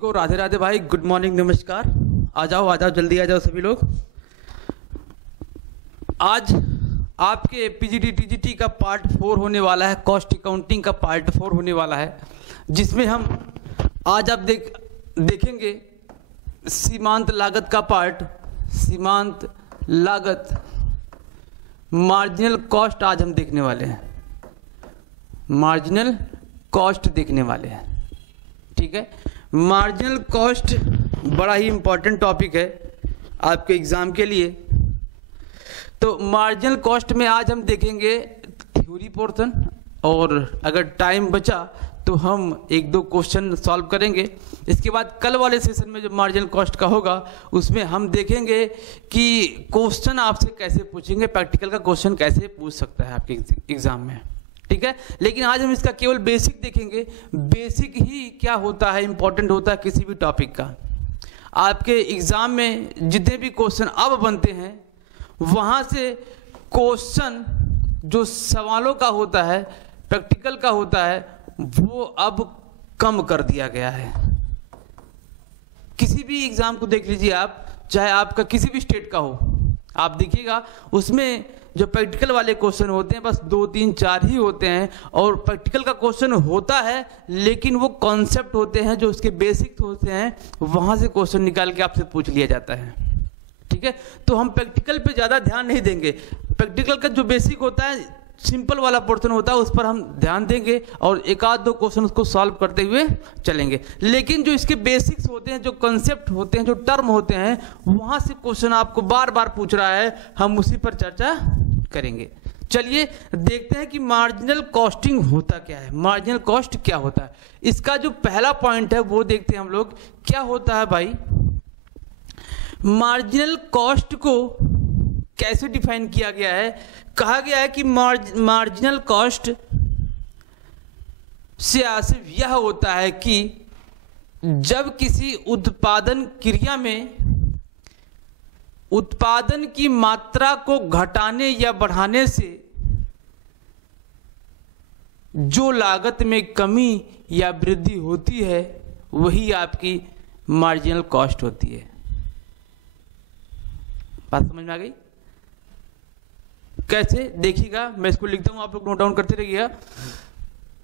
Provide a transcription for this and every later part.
को राधे राधे भाई, good morning, नमस्कार। आ जाओ जल्दी आ जाओ सभी लोग। आज आपके पीजीटी टीजीटी का पार्ट 4 होने वाला है, कॉस्ट अकाउंटिंग का पार्ट 4 होने वाला है, जिसमें हम आज आप देखेंगे सीमांत लागत का पार्ट, सीमांत लागत, मार्जिनल कॉस्ट। आज हम देखने वाले हैं, मार्जिनल कॉस्ट देखने वाले हैं, ठीक है। मार्जिनल कॉस्ट बड़ा ही इंपॉर्टेंट टॉपिक है आपके एग्जाम के लिए। तो मार्जिनल कॉस्ट में आज हम देखेंगे थ्योरी पोर्शन, और अगर टाइम बचा तो हम एक दो क्वेश्चन सॉल्व करेंगे। इसके बाद कल वाले सेशन में जो मार्जिनल कॉस्ट का होगा उसमें हम देखेंगे कि क्वेश्चन आपसे कैसे पूछेंगे, प्रैक्टिकल का क्वेश्चन कैसे पूछ सकता है आपके एग्जाम में, ठीक है। लेकिन आज हम इसका केवल बेसिक देखेंगे। बेसिक ही क्या होता है, इंपॉर्टेंट होता है किसी भी टॉपिक का। आपके एग्जाम में जितने भी क्वेश्चन अब बनते हैं वहाँ से क्वेश्चन जो सवालों का होता है, प्रैक्टिकल का होता है, वो अब कम कर दिया गया है। किसी भी एग्जाम को देख लीजिए आप, चाहे आपका किसी भी स्टेट का हो, आप देखिएगा उसमें जो प्रैक्टिकल वाले क्वेश्चन होते हैं बस 2, 3, 4 ही होते हैं। और प्रैक्टिकल का क्वेश्चन होता है लेकिन वो कॉन्सेप्ट होते हैं जो उसके बेसिक होते हैं, वहाँ से क्वेश्चन निकाल के आपसे पूछ लिया जाता है, ठीक है। तो हम प्रैक्टिकल पे ज़्यादा ध्यान नहीं देंगे। प्रैक्टिकल का जो बेसिक होता है, सिंपल वाला पोर्शन होता है, उस पर हम ध्यान देंगे और एक आध दो क्वेश्चन उसको सॉल्व करते हुए चलेंगे। लेकिन जो इसके बेसिक्स होते हैं, जो कंसेप्ट होते हैं, जो टर्म होते हैं, वहाँ से क्वेश्चन आपको बार बार पूछ रहा है, हम उसी पर चर्चा करेंगे। चलिए देखते हैं कि मार्जिनल कॉस्टिंग होता क्या है, मार्जिनल कॉस्ट क्या होता है। इसका जो पहला पॉइंट है वो देखते हैं हम लोग, क्या होता है भाई। मार्जिनल कॉस्ट को कैसे डिफाइन किया गया है? कहा गया है कि मार्जिनल कॉस्ट से सिर्फ यह होता है कि जब किसी उत्पादन क्रिया में उत्पादन की मात्रा को घटाने या बढ़ाने से जो लागत में कमी या वृद्धि होती है वही आपकी मार्जिनल कॉस्ट होती है। बात समझ में आ गई? कैसे देखिएगा, मैं इसको लिखता हूं, आप लोग नोट डाउन करते रहिएगा।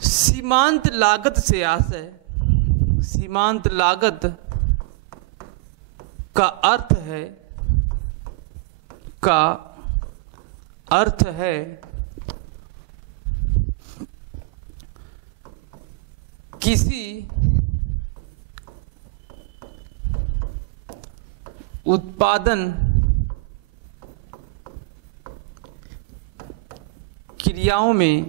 सीमांत लागत से आशय, सीमांत लागत का अर्थ है किसी उत्पादन क्रियाओं में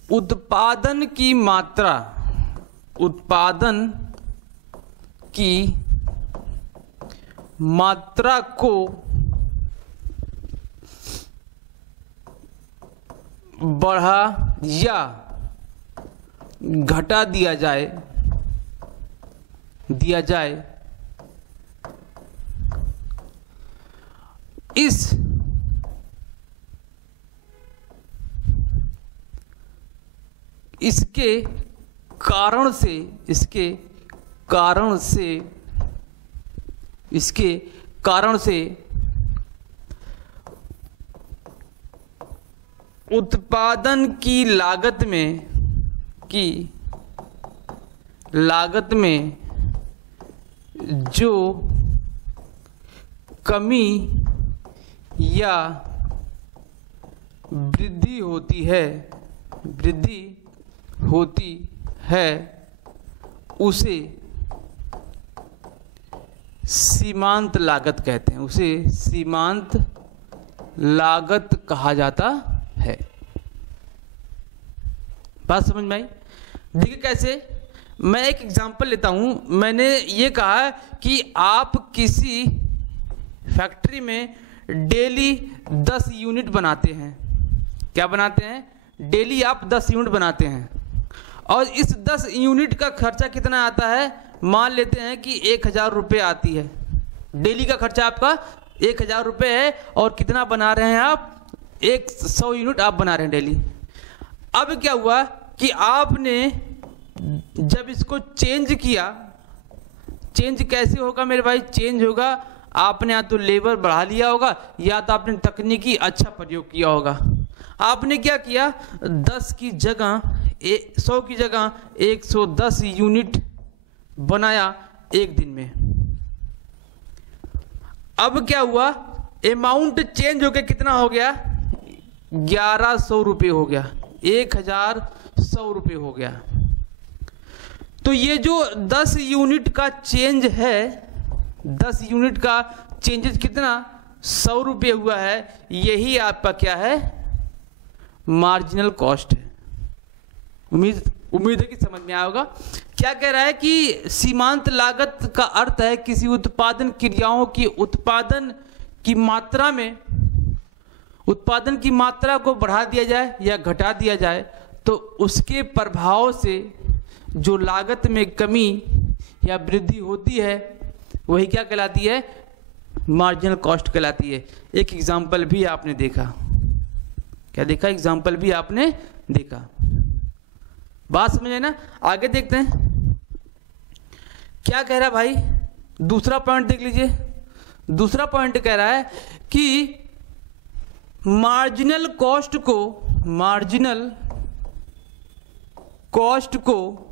उत्पादन की मात्रा को बढ़ा या घटा दिया जाए इसके कारण से उत्पादन की लागत में जो कमी या वृद्धि होती है उसे सीमांत लागत कहते हैं, उसे सीमांत लागत कहा जाता है। बात समझ में आई? देखिए कैसे, मैं एक एग्जांपल लेता हूं। मैंने ये कहा कि आप किसी फैक्ट्री में डेली 10 यूनिट बनाते हैं। क्या बनाते हैं? डेली आप 10 यूनिट बनाते हैं, और इस 10 यूनिट का खर्चा कितना आता है? मान लेते हैं कि 1000 रुपये आती है। डेली का खर्चा आपका 1000 रुपये है, और कितना बना रहे हैं आप? 100 यूनिट आप बना रहे हैं डेली। अब क्या हुआ कि आपने जब इसको चेंज किया, चेंज कैसे होगा मेरे भाई? चेंज होगा आपने या तो लेबर बढ़ा लिया होगा या तो आपने तकनीकी अच्छा प्रयोग किया होगा। आपने क्या किया, 10 की जगह 100 की जगह 110 यूनिट बनाया एक दिन में। अब क्या हुआ, अमाउंट चेंज होकर कितना हो गया? 1100 रुपये हो गया, 1100 रुपये हो गया। तो ये जो 10 यूनिट का चेंज है, 10 यूनिट का चेंजेस कितना? 100 रुपये हुआ है। यही आपका क्या है? मार्जिनल कॉस्ट है। उम्मीद है कि समझ में आया होगा। क्या कह रहा है कि सीमांत लागत का अर्थ है किसी उत्पादन क्रियाओं की उत्पादन की मात्रा को बढ़ा दिया जाए या घटा दिया जाए तो उसके प्रभाव से जो लागत में कमी या वृद्धि होती है वही क्या कहलाती है? मार्जिनल कॉस्ट कहलाती है। एक एग्जाम्पल भी आपने देखा, क्या देखा? एग्जाम्पल भी आपने देखा। बात समझ आए ना? आगे देखते हैं क्या कह रहा है भाई। दूसरा पॉइंट देख लीजिए। दूसरा पॉइंट कह रहा है कि मार्जिनल कॉस्ट को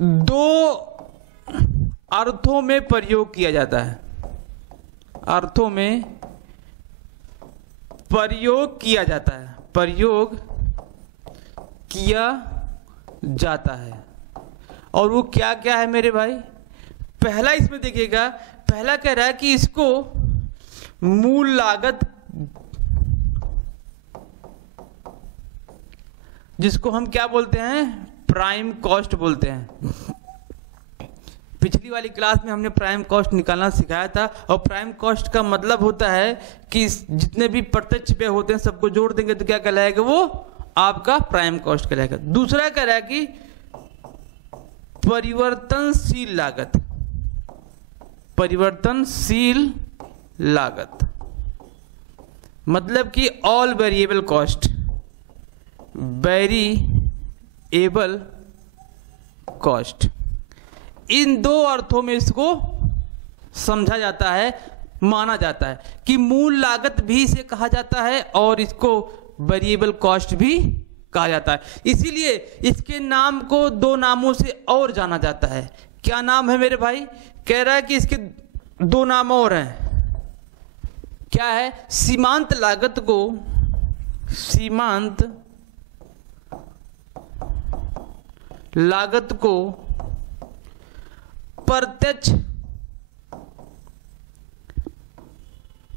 दो अर्थों में प्रयोग किया जाता है। अर्थों में प्रयोग किया जाता है, प्रयोग किया जाता है। और वो क्या क्या है मेरे भाई? पहला इसमें देखिएगा, पहला कह रहा है कि इसको मूल लागत, जिसको हम क्या बोलते हैं? प्राइम कॉस्ट बोलते हैं। पिछली वाली क्लास में हमने प्राइम कॉस्ट निकालना सिखाया था। और प्राइम कॉस्ट का मतलब होता है कि जितने भी प्रत्यक्ष व्यय होते हैं सबको जोड़ देंगे तो क्या कहलाएगा? वो आपका प्राइम कॉस्ट कहलाएगा। दूसरा कह रहा है कि परिवर्तनशील लागत, परिवर्तनशील लागत मतलब कि all variable cost, variable cost. इन दो अर्थों में इसको समझा जाता है, माना जाता है कि मूल लागत भी इसे कहा जाता है और इसको वेरिएबल कॉस्ट भी कहा जाता है। इसीलिए इसके नाम को दो नामों से और जाना जाता है। क्या नाम है मेरे भाई? कह रहा है कि इसके दो नाम और हैं। क्या है? सीमांत लागत को, सीमांत लागत को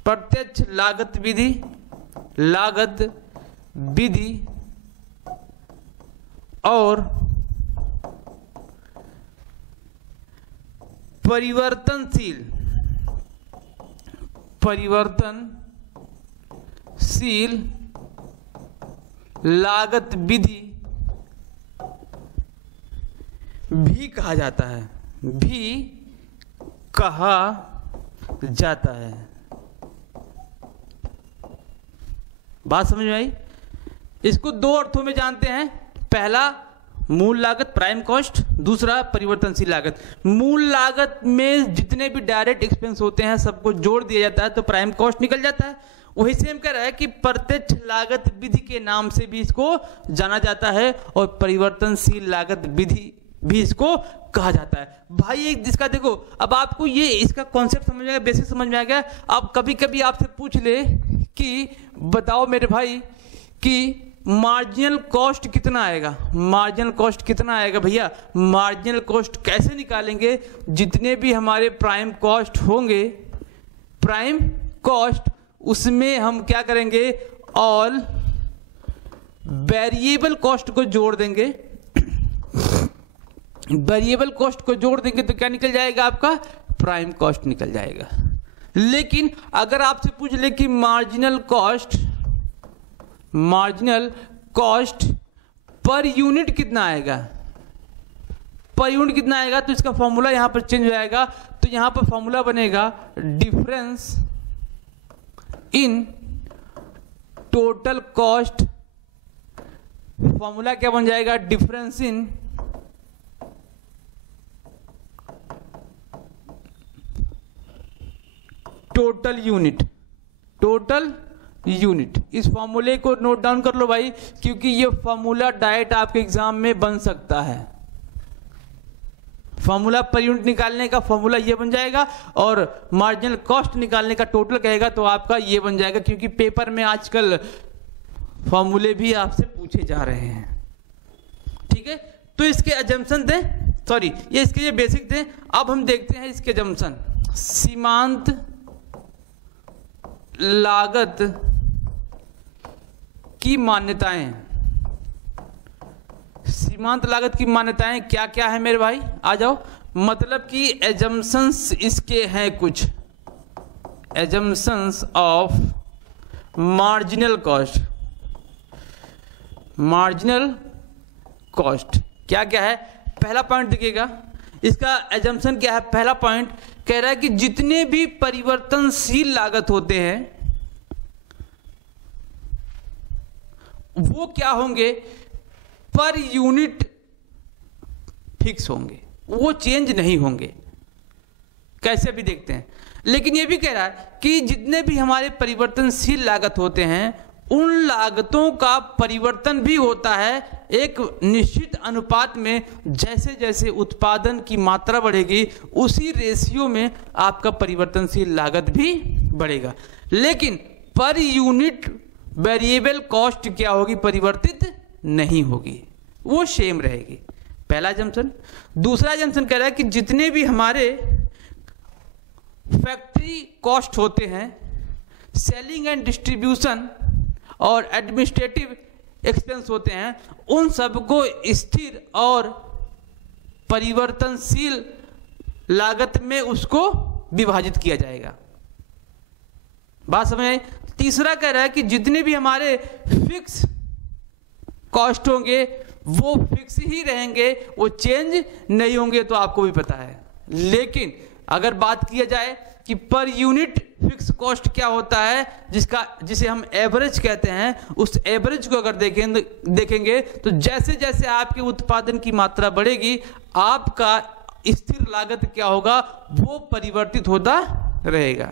प्रत्यक्ष लागत विधि और परिवर्तनशील लागत विधि भी कहा जाता है, बात समझ में आई? इसको दो अर्थों में जानते हैं। पहला मूल लागत प्राइम कॉस्ट, दूसरा परिवर्तनशील लागत। मूल लागत में जितने भी डायरेक्ट एक्सपेंस होते हैं सबको जोड़ दिया जाता है तो प्राइम कॉस्ट निकल जाता है। वही सेम कह रहा है कि प्रत्यक्ष लागत विधि के नाम से भी इसको जाना जाता है और परिवर्तनशील लागत विधि भी इसको कहा जाता है। भाई एक जिसका देखो, अब आपको ये इसका कॉन्सेप्ट समझ में आएगा, बेसिक समझ में आ गया। अब कभी कभी आपसे पूछ ले कि बताओ मेरे भाई कि मार्जिनल कॉस्ट कितना आएगा? मार्जिनल कॉस्ट कितना आएगा भैया? मार्जिनल कॉस्ट कैसे निकालेंगे? जितने भी हमारे प्राइम कॉस्ट होंगे, प्राइम कॉस्ट, उसमें हम क्या करेंगे? ऑल वेरिएबल कॉस्ट को जोड़ देंगे। वेरिएबल कॉस्ट को जोड़ देंगे तो क्या निकल जाएगा? आपका प्राइम कॉस्ट निकल जाएगा। लेकिन अगर आपसे पूछ ले कि मार्जिनल कॉस्ट पर यूनिट कितना आएगा, पर यूनिट कितना आएगा, तो इसका फॉर्मूला यहां पर चेंज हो जाएगा। तो यहां पर फॉर्मूला बनेगा difference in total cost formula क्या बन जाएगा, डिफरेंस इन टोटल यूनिट। इस फॉर्मूले को नोट डाउन कर लो भाई, क्योंकि ये फॉर्मूला डायरेक्ट आपके एग्जाम में बन सकता है। फॉर्मूला पर यूनिट निकालने का फॉर्मूला ये बन जाएगा, और मार्जिनल कॉस्ट निकालने का टोटल कहेगा तो आपका ये बन जाएगा, क्योंकि पेपर में आजकल फॉर्मूले भी आपसे पूछे जा रहे हैं। ठीक है, तो इसके अजम्पशन दें, सॉरी ये इसके ये बेसिक दें। अब हम देखते हैं इसके अजम्पशन। सीमांत लागत की मान्यताएं। सीमांत लागत की मान्यताएं क्या क्या है मेरे भाई, आ जाओ। मतलब कि एजम्पशंस इसके हैं कुछ, एजम्पशंस ऑफ मार्जिनल कॉस्ट क्या क्या है। पहला पॉइंट देखिएगा, इसका एजम्पशन क्या है। पहला पॉइंट कह रहा है कि जितने भी परिवर्तनशील लागत होते हैं वो क्या होंगे, पर यूनिट फिक्स होंगे, वो चेंज नहीं होंगे। कैसे भी देखते हैं। लेकिन ये भी कह रहा है कि जितने भी हमारे परिवर्तनशील लागत होते हैं उन लागतों का परिवर्तन भी होता है एक निश्चित अनुपात में। जैसे जैसे उत्पादन की मात्रा बढ़ेगी उसी रेशियो में आपका परिवर्तनशील लागत भी बढ़ेगा। लेकिन पर यूनिट वेरिएबल कॉस्ट क्या होगी, परिवर्तित नहीं होगी, वो सेम रहेगी। पहला जंक्शन। दूसरा जंक्शन कह रहा है कि जितने भी हमारे फैक्ट्री कॉस्ट होते हैं, सेलिंग एंड डिस्ट्रीब्यूशन और एडमिनिस्ट्रेटिव एक्सपेंस होते हैं, उन सबको स्थिर और परिवर्तनशील लागत में उसको विभाजित किया जाएगा। बात समझ आई। तीसरा कह रहा है कि जितने भी हमारे फिक्स कॉस्ट होंगे वो फिक्स ही रहेंगे, वो चेंज नहीं होंगे, तो आपको भी पता है। लेकिन अगर बात किया जाए कि पर यूनिट फिक्स कॉस्ट क्या होता है, जिसे हम एवरेज कहते हैं, उस एवरेज को अगर देखेंगे तो जैसे जैसे आपके उत्पादन की मात्रा बढ़ेगी आपका स्थिर लागत क्या होगा, वो परिवर्तित होता रहेगा।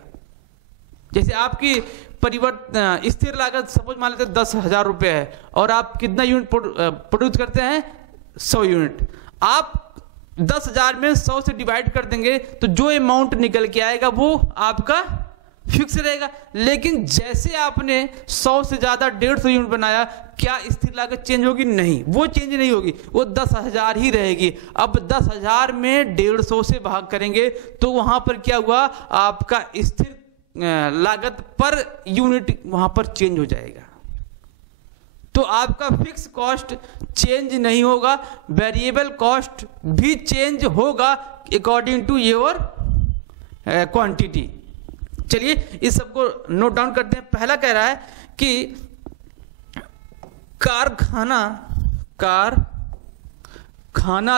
जैसे आपकी स्थिर लागत सपोज मान लेते 10,000 रुपये है और आप कितना यूनिट प्रोड्यूस करते हैं, 100 यूनिट। आप 10,000 में 100 से डिवाइड कर देंगे तो जो अमाउंट निकल के आएगा वो आपका फिक्स रहेगा। लेकिन जैसे आपने 100 से ज़्यादा 150 यूनिट बनाया, क्या स्थिर लागत चेंज होगी? नहीं, वो चेंज नहीं होगी, वो 10,000 ही रहेगी। अब 10,000 में 150 से भाग करेंगे तो वहां पर क्या हुआ, आपका स्थिर लागत पर यूनिट वहां पर चेंज हो जाएगा। तो आपका फिक्स कॉस्ट चेंज नहीं होगा, वेरिएबल कॉस्ट भी चेंज होगा अकॉर्डिंग टू योर क्वांटिटी। चलिए इस सबको नोट डाउन करते हैं। पहला कह रहा है कि कारखाना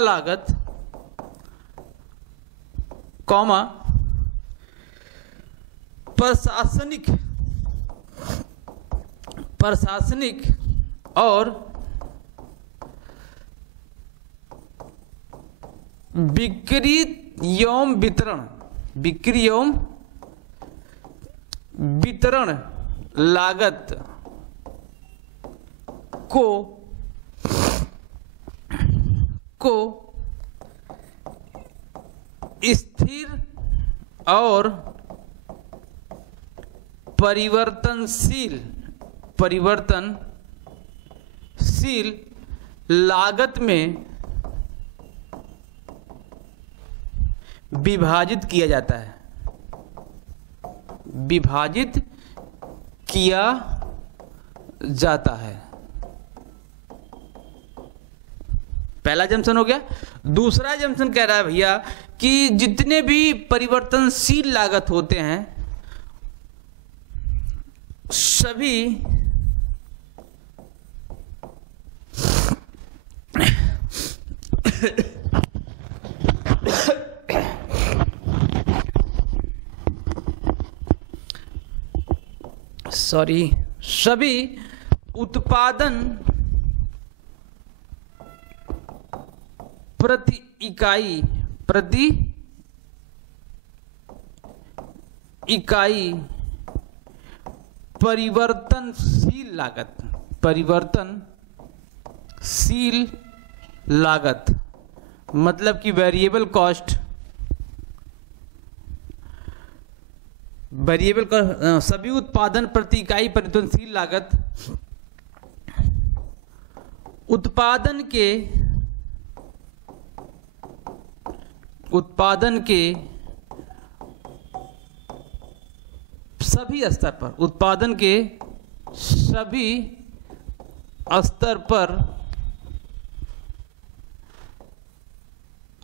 लागत कॉमा प्रशासनिक और बिक्री एवं वितरण लागत को स्थिर और परिवर्तनशील लागत में विभाजित किया जाता है, विभाजित किया जाता है। पहला जंक्शन हो गया। दूसरा जंक्शन कह रहा है भैया कि जितने भी परिवर्तनशील लागत होते हैं सभी सभी उत्पादन प्रति इकाई परिवर्तनशील लागत मतलब कि वेरिएबल कॉस्ट सभी उत्पादन प्रति इकाई परिवर्तनशील लागत उत्पादन के सभी स्तर पर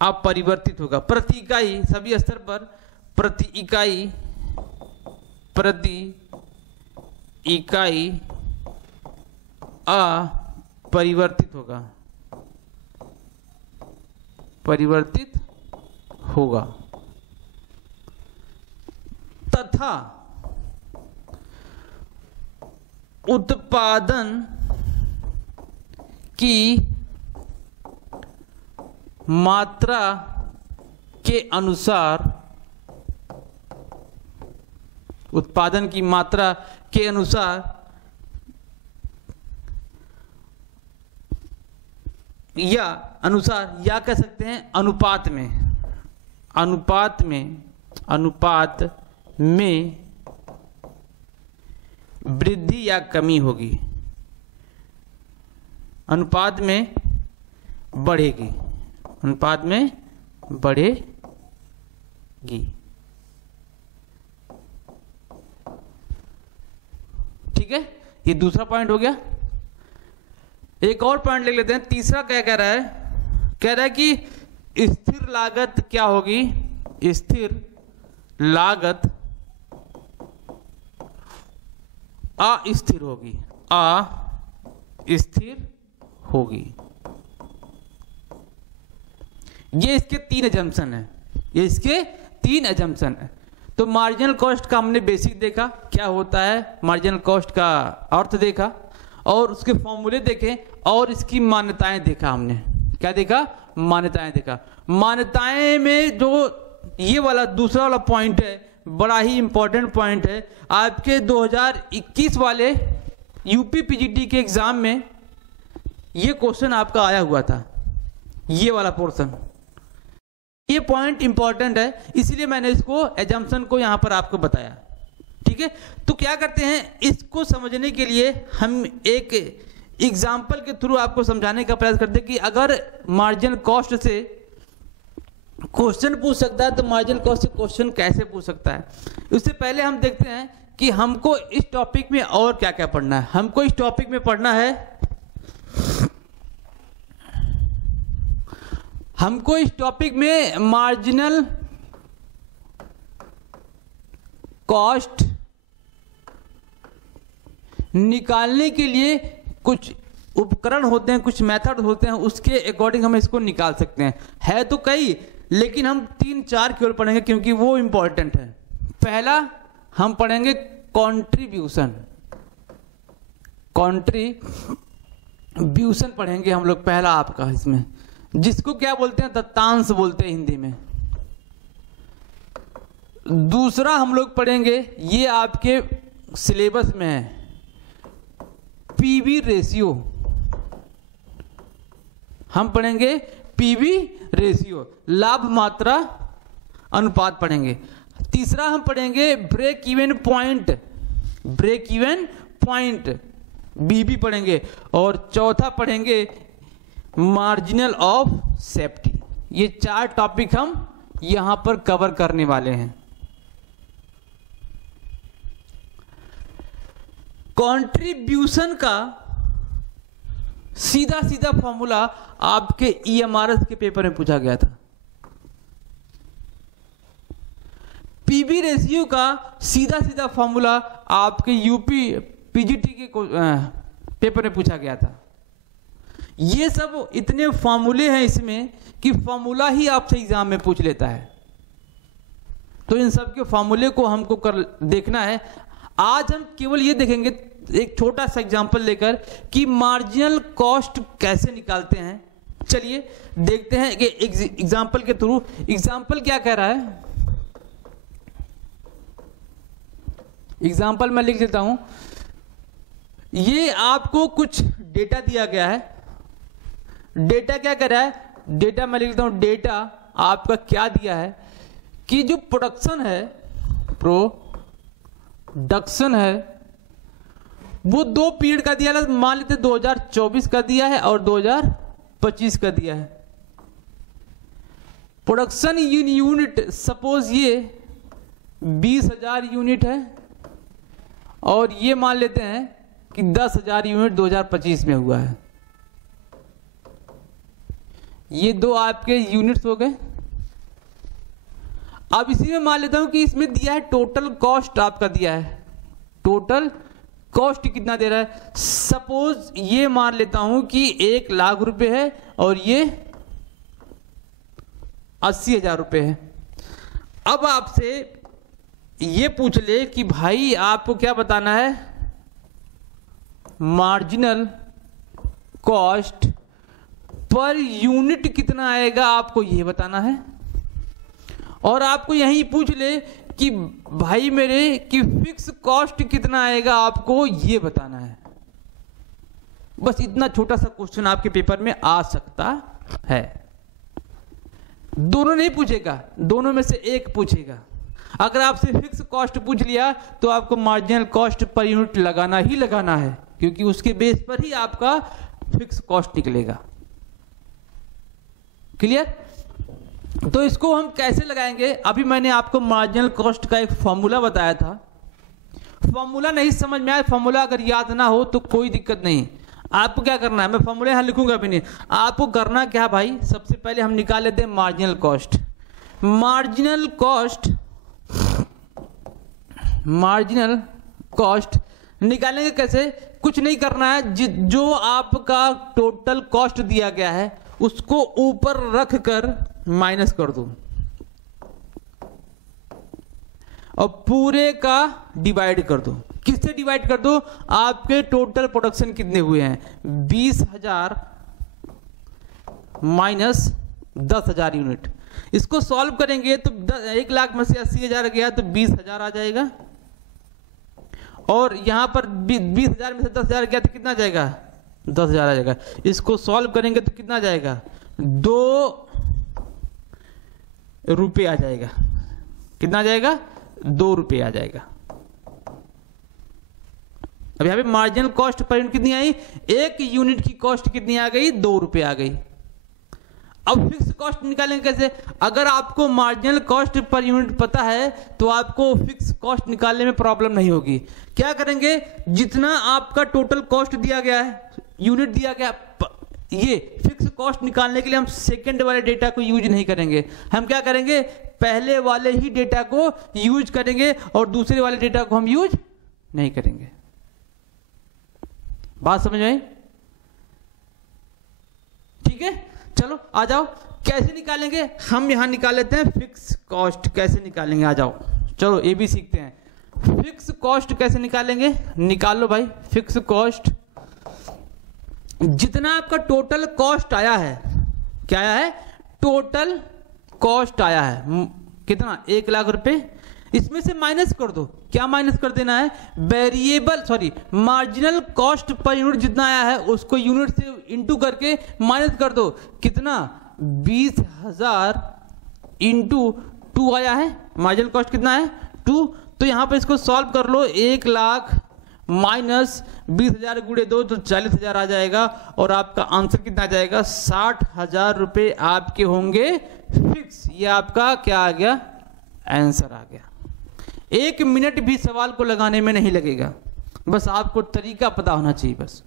अपरिवर्तित होगा। प्रति इकाई सभी स्तर पर प्रति इकाई अपरिवर्तित होगा तथा उत्पादन की मात्रा के अनुसार या कह सकते हैं अनुपात में वृद्धि या कमी होगी, अनुपात में बढ़ेगी। ठीक है, ये दूसरा पॉइंट हो गया। एक और पॉइंट ले लेते हैं। तीसरा क्या कह रहा है? कह रहा है कि स्थिर लागत क्या होगी? स्थिर लागत अस्थिर होगी। ये इसके तीन एजम्पशन है। तो मार्जिनल कॉस्ट का हमने बेसिक देखा, क्या होता है मार्जिनल कॉस्ट का अर्थ देखा, और उसके फॉर्मूले देखे, और इसकी मान्यताएं देखा। हमने क्या देखा? मान्यताएं देखा। मान्यताएं में जो ये वाला दूसरा वाला पॉइंट है, बड़ा ही इंपॉर्टेंट पॉइंट है। आपके 2021 वाले यूपी पीजीटी के एग्जाम में ये क्वेश्चन आपका आया हुआ था, ये वाला पोर्शन। ये पॉइंट इंपॉर्टेंट है, इसलिए मैंने इसको एजम्पशन को यहां पर आपको बताया। ठीक है, तो क्या करते हैं, इसको समझने के लिए हम एक एग्जाम्पल के थ्रू आपको समझाने का प्रयास करते हैं कि अगर मार्जिनल कॉस्ट से क्वेश्चन पूछ सकता है तो मार्जिनल कॉस्ट से क्वेश्चन कैसे पूछ सकता है। उससे पहले हम देखते हैं कि हमको इस टॉपिक में और क्या क्या पढ़ना है। हमको इस टॉपिक में पढ़ना है, हमको इस टॉपिक में मार्जिनल कॉस्ट निकालने के लिए कुछ उपकरण होते हैं, कुछ मेथड होते हैं, उसके अकॉर्डिंग हम इसको निकाल सकते हैं। है तो कई, लेकिन हम 3-4 केवल पढ़ेंगे क्योंकि वो इंपॉर्टेंट है। पहला हम पढ़ेंगे कंट्रीब्यूशन पढ़ेंगे हम लोग, पहला आपका इसमें, जिसको क्या बोलते हैं, दत्तांश बोलते हैं हिंदी में। दूसरा हम लोग पढ़ेंगे, ये आपके सिलेबस में है, पीवी रेशियो। हम पढ़ेंगे पीवी रेशियो, लाभ मात्रा अनुपात पढ़ेंगे। तीसरा हम पढ़ेंगे ब्रेक इवन पॉइंट बीबी पढ़ेंगे। और चौथा पढ़ेंगे मार्जिनल ऑफ सेफ्टी। ये 4 टॉपिक हम यहां पर कवर करने वाले हैं। कंट्रीब्यूशन का सीधा सीधा फॉर्मूला आपके ईएमआरएस के पेपर में पूछा गया था। पीवी रेशियो का सीधा सीधा फॉर्मूला आपके यूपी पीजीटी के पेपर में पूछा गया था। ये सब इतने फॉर्मूले हैं इसमें कि फॉर्मूला ही आपसे एग्जाम में पूछ लेता है। तो इन सब के फॉर्मूले को हमको देखना है। आज हम केवल ये देखेंगे, एक छोटा सा एग्जांपल लेकर, कि मार्जिनल कॉस्ट कैसे निकालते हैं, चलिए देखते हैं कि एग्जाम्पल के थ्रू। एग्जाम्पल क्या कह रहा है, एग्जाम्पल मैं लिख देता हूं। ये आपको कुछ डेटा दिया गया है। डेटा क्या कर रहा है, डेटा मैं लिख देता हूं। डेटा आपका क्या दिया है कि जो प्रोडक्शन है वो 2 पीरियड का दिया है। मान लेते 2024 का दिया है और 2025 का दिया है। प्रोडक्शन यूनिट सपोज ये 20,000 यूनिट है और ये मान लेते हैं कि 10,000 यूनिट 2025 में हुआ है। ये 2 आपके यूनिट्स हो गए। अब इसी में मान लेता हूं कि इसमें दिया है टोटल कॉस्ट आपका दिया है। टोटल कॉस्ट कितना दे रहा है, सपोज ये मान लेता हूं कि 1 लाख रुपए है और ये 80,000 रुपए है। अब आपसे ये पूछ ले कि भाई आपको क्या बताना है, मार्जिनल कॉस्ट पर यूनिट कितना आएगा आपको ये बताना है। और आपको यही पूछ ले कि भाई मेरे कि फिक्स कॉस्ट कितना आएगा आपको ये बताना है। बस इतना छोटा सा क्वेश्चन आपके पेपर में आ सकता है। दोनों नहीं पूछेगा, दोनों में से एक पूछेगा। अगर आपसे फिक्स कॉस्ट पूछ लिया तो आपको मार्जिनल कॉस्ट पर यूनिट लगाना ही लगाना है, क्योंकि उसके बेस पर ही आपका फिक्स कॉस्ट निकलेगा। क्लियर? तो इसको हम कैसे लगाएंगे, अभी मैंने आपको मार्जिनल कॉस्ट का एक फॉर्मूला बताया था। फॉर्मूला नहीं समझ में आए, फॉर्मूला अगर याद ना हो तो कोई दिक्कत नहीं। आपको क्या करना है, मैं फॉर्मूला यहां लिखूंगा भी नहीं। आपको करना क्या भाई, सबसे पहले हम निकाल लेते हैं मार्जिनल कॉस्ट। मार्जिनल कॉस्ट निकालेंगे कैसे, कुछ नहीं करना है। जो आपका टोटल कॉस्ट दिया गया है उसको ऊपर रख कर माइनस कर दो और पूरे का डिवाइड कर दो। किससे डिवाइड कर दो, आपके टोटल प्रोडक्शन कितने हुए हैं, 20,000 माइनस 10,000 यूनिट। इसको सॉल्व करेंगे तो 1 लाख में से 80,000 गया तो 20,000 आ जाएगा। और यहां पर 20,000 में से 10,000 गया तो कितना जाएगा, 10,000 आ जाएगा। इसको सॉल्व करेंगे तो कितना जाएगा, 2 रुपये आ जाएगा। कितना जाएगा, 2 रुपये आ जाएगा। अब यहां पे मार्जिनल कॉस्ट पर यूनिट कितनी आई, 1 यूनिट की कॉस्ट कितनी आ गई, 2 रुपये आ गई। अब फिक्स कॉस्ट निकालेंगे कैसे, अगर आपको मार्जिनल कॉस्ट पर यूनिट पता है तो आपको फिक्स कॉस्ट निकालने में प्रॉब्लम नहीं होगी। क्या करेंगे, जितना आपका टोटल कॉस्ट दिया गया है, यूनिट दिया गया, ये फिक्स कॉस्ट निकालने के लिए हम सेकंड वाले डेटा को यूज नहीं करेंगे। हम क्या करेंगे, पहले वाले ही डेटा को यूज करेंगे और दूसरे वाले डेटा को हम यूज नहीं करेंगे। बात समझ में आई? ठीक है, चलो आ जाओ। कैसे निकालेंगे, हम यहां निकाल लेते हैं फिक्स कॉस्ट। कैसे निकालेंगे, आ जाओ, चलो ये भी सीखते हैं। फिक्स कॉस्ट कैसे निकालेंगे, निकाल लो भाई। फिक्स कॉस्ट, जितना आपका टोटल कॉस्ट आया है, क्या आया है, टोटल कॉस्ट आया है कितना, 1 लाख रुपए। इसमें से माइनस कर दो, क्या माइनस कर देना है, मार्जिनल कॉस्ट पर यूनिट जितना आया है उसको यूनिट से इंटू करके माइनस कर दो। कितना, 20,000 इंटू 2 आया है। मार्जिनल कॉस्ट कितना है, 2। तो यहां पर इसको सॉल्व कर लो, 1 लाख माइनस 20,000 गुणे 2 तो 40,000 आ जाएगा। और आपका आंसर कितना आ जाएगा, 60,000 रुपए आपके होंगे फिक्स। ये आपका क्या आ गया, आंसर आ गया। 1 मिनट भी सवाल को लगाने में नहीं लगेगा, बस आपको तरीका पता होना चाहिए। बस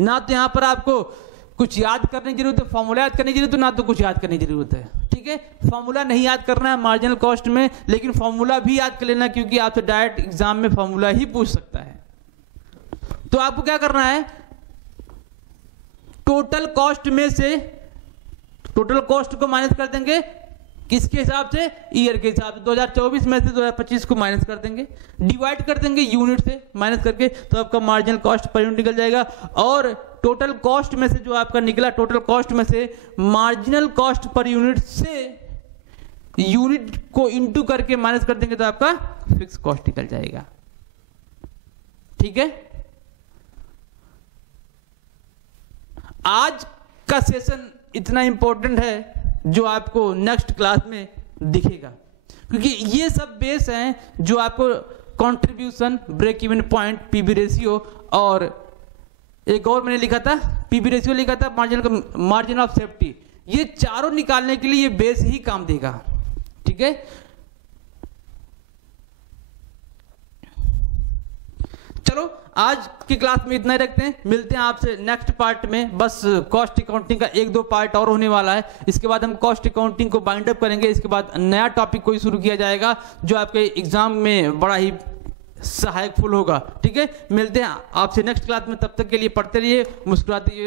ना तो यहां पर आपको कुछ याद करने की जरूरत है, फॉर्मूला याद करने की जरूरत है, ना तो कुछ याद करने की जरूरत है। ठीक है, फॉर्मूला नहीं याद करना है मार्जिनल कॉस्ट में, लेकिन फॉर्मूला भी याद कर लेना, क्योंकि आपसे डायरेक्ट एग्जाम में फॉर्मूला ही पूछ सकता है। तो आपको क्या करना है, टोटल कॉस्ट में से टोटल कॉस्ट को माइनस कर देंगे, किसके हिसाब से? ईयर के हिसाब से। 2024 में से 2025 को माइनस कर देंगे, डिवाइड कर देंगे यूनिट से माइनस करके, तो आपका मार्जिनल कॉस्ट पर यूनिट निकल जाएगा। और टोटल कॉस्ट में से जो आपका निकला, टोटल कॉस्ट में से मार्जिनल कॉस्ट पर यूनिट से यूनिट को इंटू करके माइनस कर देंगे तो आपका फिक्स कॉस्ट निकल जाएगा। ठीक है, आज का सेशन इतना इंपॉर्टेंट है जो आपको नेक्स्ट क्लास में दिखेगा, क्योंकि ये सब बेस हैं जो आपको contribution, break even point, PV ratio, और एक और मैंने लिखा था पीवी रेशियो लिखा था, मार्जिन ऑफ सेफ्टी, ये चारों निकालने के लिए ये बेस ही काम देगा। ठीक है, चलो आज की क्लास में इतना ही रखते हैं, मिलते हैं आपसे नेक्स्ट पार्ट में। बस कॉस्ट अकाउंटिंग का 1-2 पार्ट और होने वाला है, इसके बाद हम कॉस्ट अकाउंटिंग को बाइंड अप करेंगे। इसके बाद नया टॉपिक कोई शुरू किया जाएगा जो आपके एग्जाम में बड़ा ही सहायकफुल होगा। ठीक है, मिलते हैं आपसे नेक्स्ट क्लास में, तब तक के लिए पढ़ते रहिए, मुस्कुराते रहिए।